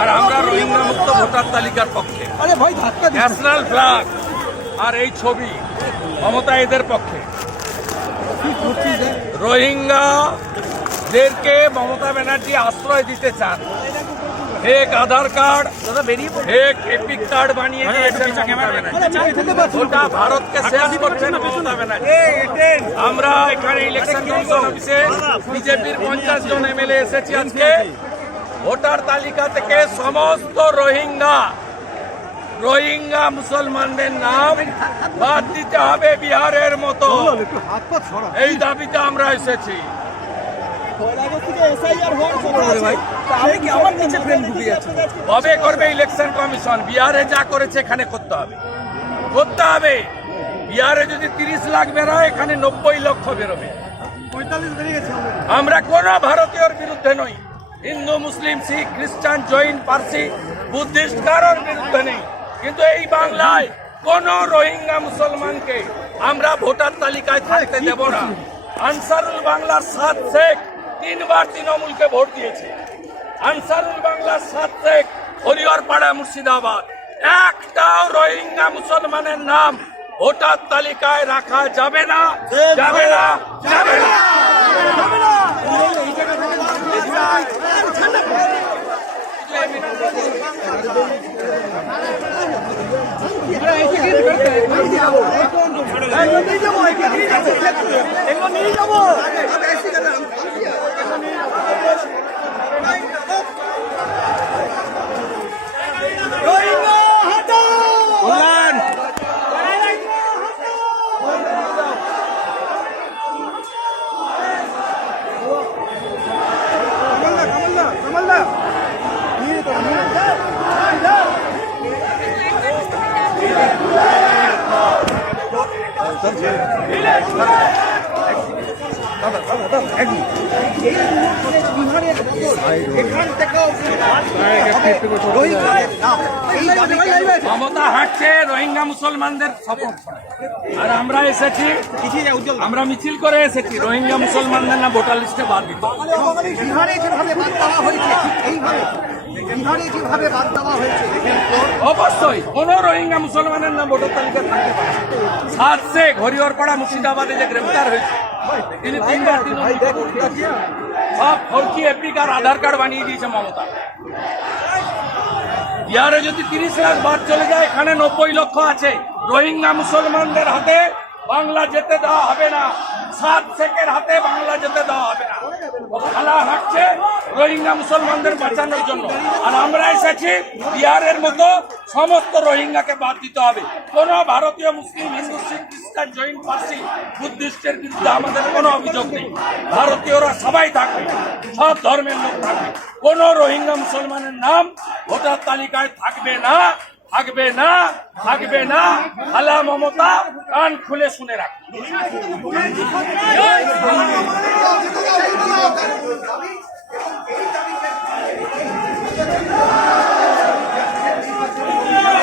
আর আমরা রোহিঙ্গা মুক্ত ভোটার তালিকার পক্ষে। ন্যাশনাল ফ্ল্যাগ আর এই ছবি মমতা এদের পক্ষে। রোহিঙ্গাদেরকে মমতা ব্যানার্জি আশ্রয় দিতে চান। Fake Aadhaar card fake EPIC card বানিয়ে গোটা ভারতকে শেষ করছেন মমতা ব্যানার্জি। আমরা এখানে ইলেকশন কমিশন অফিসে বিজেপির পঞ্চাশ জন এমএলএ এসেছি আজকে। ভোটার তালিকা থেকে সমস্ত রোহিঙ্গা রোহিঙ্গা মুসলমানদের নাম বাদ দিতে হবে বিহারের মতো। এই দাবিতে আমরা এসেছি। আমার নিচে ফ্রেম ঢুকে যাচ্ছে কবে করবে ইলেকশন কমিশন বিহারে যা করেছে এখানে করতে হবে। করতে হবে। বিহারে যদি তিরিশ লাখ বেরোয় এখানে নব্বই লক্ষ বেরোবে। আমরা কোন ভারতীয়র বিরুদ্ধে নই। হিন্দু মুসলিম, শিখ, খ্রিস্টান, জৈন, পার্সি, বুদ্ধিস্ট কারোর বিরুদ্ধে নেই। কিন্তু এই বাংলায় কোন রোহিঙ্গা মুসলমানকে আমরা ভোটার তালিকায় থাকতে দেব না। আনসারুল বাংলার সাত শেখ তিনবার তৃণমূলকে ভোট দিয়েছে। আনসারুল বাংলার সাত শেখ হরিহরপাড়া মুর্শিদাবাদ। একটাও রোহিঙ্গা মুসলমানের নাম ভোটার তালিকায় রাখা যাবে না যাবে না। যাবে না। নিয়ে যাব নিয়ে যাব। মমতা হাঁটছে, রোহিঙ্গা মুসলমানদের সাপোর্ট আর আমরা এসেছি, আমরা মিছিল করে এসেছি, রোহিঙ্গা মুসলমানদের না ভোটার লিস্টে বাদ দিতে অবশ্যই। কোন রোহিঙ্গা মুসলমানের নাম ভোটার তালিকায় থাকতে পারে। না। সাত শেখ হরিহরপাড়া মুর্শিদাবাদে যে গ্রেফতার হয়েছে তিনি তিনবার সব ফর্কি আধার কার্ড বানিয়ে দিয়েছে মমতা। বিহারে যদি তিরিশ লাখ বাদ চলে যায় এখানে নব্বই লক্ষ আছে। রোহিঙ্গা মুসলমানদের হাতে বাংলা যেতে দেওয়া হবে না। সাত শেখের হাতে বাংলা যেতে দেওয়া হবে না। খেলা হাঁটছে রোহিঙ্গা মুসলমানদের বাঁচানোর জন্য। আর আমরা এসেছি বিহারের মতো সমস্ত রোহিঙ্গাকে বাদ দিতে হবে। কোন ভারতীয়, মুসলিম, হিন্দু, শিখ, খ্রিস্টান, জৈন, পার্সি, বুদ্ধিস্টের বিরুদ্ধে আমাদের কোনো অভিযোগ নেই। ভারতীয়রা সবাই থাকবে, সব ধর্মের লোক থাকবে। কোন রোহিঙ্গা মুসলমানের নাম ভোটার তালিকায় থাকবে না। থাকবে না থাকবে না। আল্লাহ মমতা কান খুলে শুনে রাখ